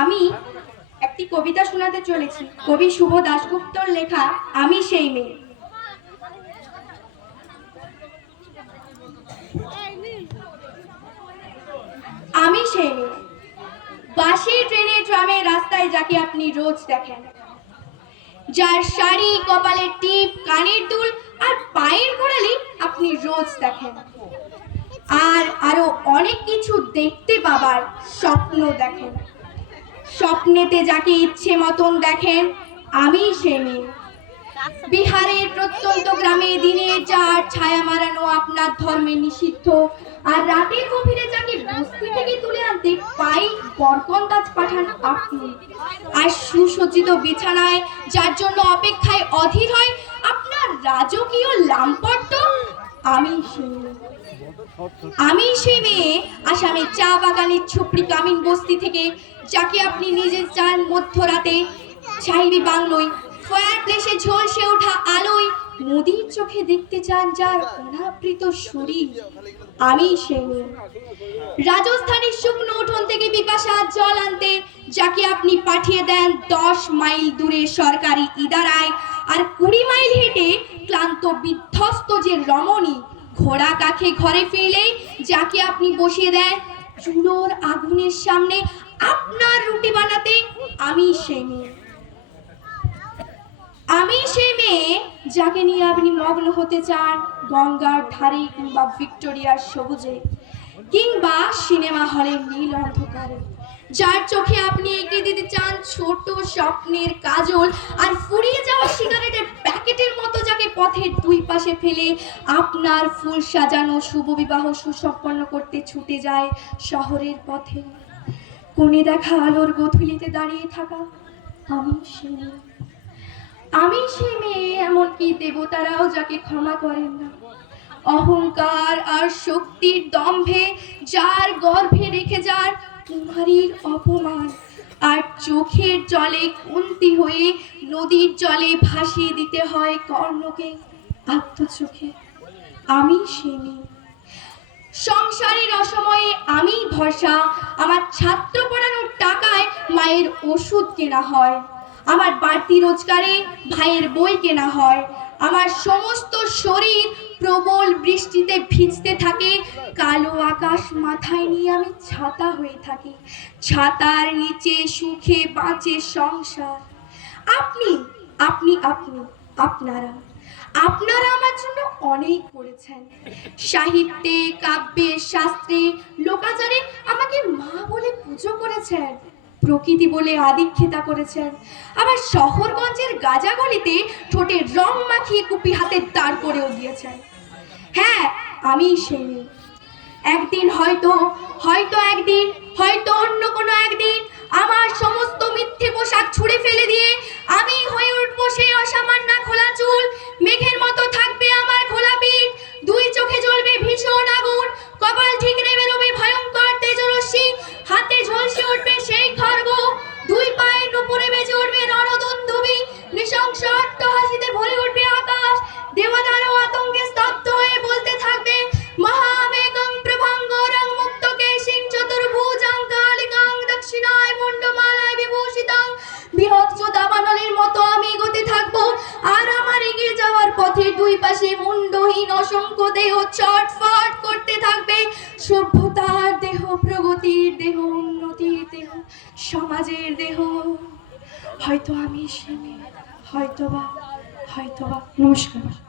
আমি একটি কবিতা শোনাতে চলেছি। কবি শুভ দাশগুপ্তর লেখা আমি সেই মেয়ে। আমি সেই মেয়ে, বাসে ট্রেনে ট্রামে রাস্তায় যাকে আপনি রোজ দেখেন, যার শাড়ি, কপালের টিপ, কানের দুল আর পায়ের গোড়ালি আপনি রোজ দেখেন, আর আরো অনেক কিছু দেখতে পাবার স্বপ্ন দেখেন। স্বপ্নেতে যাকে ইচ্ছে মতন দেখেন, আমি সে মেয়ে। বিহারের প্রত্যন্ত গ্রামে দিনের চার ছায়া মারানো আপনার ধর্মে নিষিদ্ধ, আর রাতের গভীরে যাকে বস্তি থেকে তুলে আনতে পাই বরকন গাছ পাঠান আপনি। আর সুসজ্জিত বিছানায় যার জন্য অপেক্ষায় অধীর হয় আপনার রাজকীয় লাম্পট্য, আমি সে মেয়ে। আমি সেই মেয়ে আসামের চা বাগানের ছুপড়ি কামিন বস্তি থেকে, যাকে আপনি নিজে চান মধ্যরাতে চাইবি বাংলোয়, ফায়ার প্লেসে ঝলসে ওঠা আলোয় নদীর চোখে দেখতে চান যার অনাবৃত শরীর, আমি সেই মেয়ে। রাজস্থানের শুকনো উঠোন থেকে পিপাসার জল আনতে যাকে আপনি পাঠিয়ে দেন 10 মাইল দূরে সরকারি ইদারায়, আর 20 মাইল হেঁটে ক্লান্ত বিধ্বস্ত যে রমণী ঘোড়া কাখে ঘরে ফিরলেই যাকে আপনি বসিয়ে দেন চুলোর আগুনের সামনে আপনার রুটি বানাতে, আমি সেই মেয়ে। আমি সেই মেয়ে যাকে নিয়ে আপনি মগ্ন হতে চান গঙ্গার ধারে কিংবা ভিক্টোরিয়ার সবুজে, কিংবা সিনেমা হলের নীল অন্ধকারে, যার চোখে আপনি এঁকে দিতে চান ছোট স্বপ্নের কাজল, আর ফুরিয়ে যাওয়া সিগারেটের প্যাকেটের মতো যাকে পথের দুই পাশে ফেলে আপনার ফুল সাজানো শুভ বিবাহ সুসম্পন্ন করতে ছুটে যায় শহরের পথে। কোণে দেখা আলোর গধূলিতে দাঁড়িয়ে থাকা, আমি সেই মেয়ে। আমি সেই মেয়ে, এমনকি দেবতারাও যাকে ক্ষমা করেন না। অহংকার আর শক্তির দম্ভে যার গর্ভে রেখে যার কুমারীর অপমান, আর চোখের জলে কুন্তি হয়ে নদীর জলে ভাসিয়ে দিতে হয় কর্ণকে আত্মচোখে, আমি সেই মেয়ে। সংসারের অসময়ে আমি ভরসা, আমার ছাত্র পড়ানোর টাকায় মায়ের ওষুধ কেনা হয়, আমার বাড়তি রোজগারে ভাইয়ের বই কেনা হয়, আমার সমস্ত শরীর প্রবল বৃষ্টিতে ভিজতে থাকে, কালো আকাশ মাথায় নিয়ে আমি ছাতা হয়ে থাকি, ছাতার নিচে সুখে বাঁচে সংসার। আপনি আপনি আপনি আপনারা আপনারা আমার জন্য অনেক করেছেন। সাহিত্যে, কাব্যে, শাস্ত্রে, লোকাচারে আমাকে মা বলে পুজো করেছেন, প্রকৃতি বলে আদিক্ষেতা করেছেন, আবার শহরগঞ্জের গাজাগলিতে ঠোঁটে রং মাখিয়ে কুপি হাতে দাঁড় করেও দিয়েছেন। হ্যাঁ, আমি সেই মেয়ে। একদিন হয়তো হয়তো একদিন হয়তো অন্য কোনো একদিন আমার সমস্ত মিথ্যে পোশাক ছুঁড়ে ফেলে দিয়ে আমি হয়ে উঠবো সেই অসামান্য খোলা চুল, মেঘের মতো থাকবে আমার খোলা পিঠ, দুই চোখে জ্বলবে ভীষণ আগুন, কপাল ঠিকরে বেরোবে ভয়ঙ্কর তেজরশ্মি, হাতে ঝলসে উঠবে সেই খড়গ, দুই পায়ের উপরে বেজে উঠবে রণদুন্দুভি, নৃশংস অট্টহাসিতে ভরে উঠবে আকাশ, দেবতারও আতঙ্কে স্তব্ধ হয়ে বলতে থাকবে মহামেঘং প্রভঙ্গরং মুক্তকেশিং চতুর্ভুজং কালিকাং দক্ষিণায় মুন্ডমালায় বিভূষিতং, বৃহৎ দাবানলের মতো আমি এগোতে থাকবো, আর আমার এগিয়ে যাওয়ার পথে দুই পাশে মুন্ডহীন অসংখ্য দেহ ছটফট করতে থাকবে, সভ্যতার দেহ, প্রগতির দেহ, উন্নতির দেহ, সমাজের দেহ। হয়তো আমি সে মেয়ে, হয়তোবা। নমস্কার।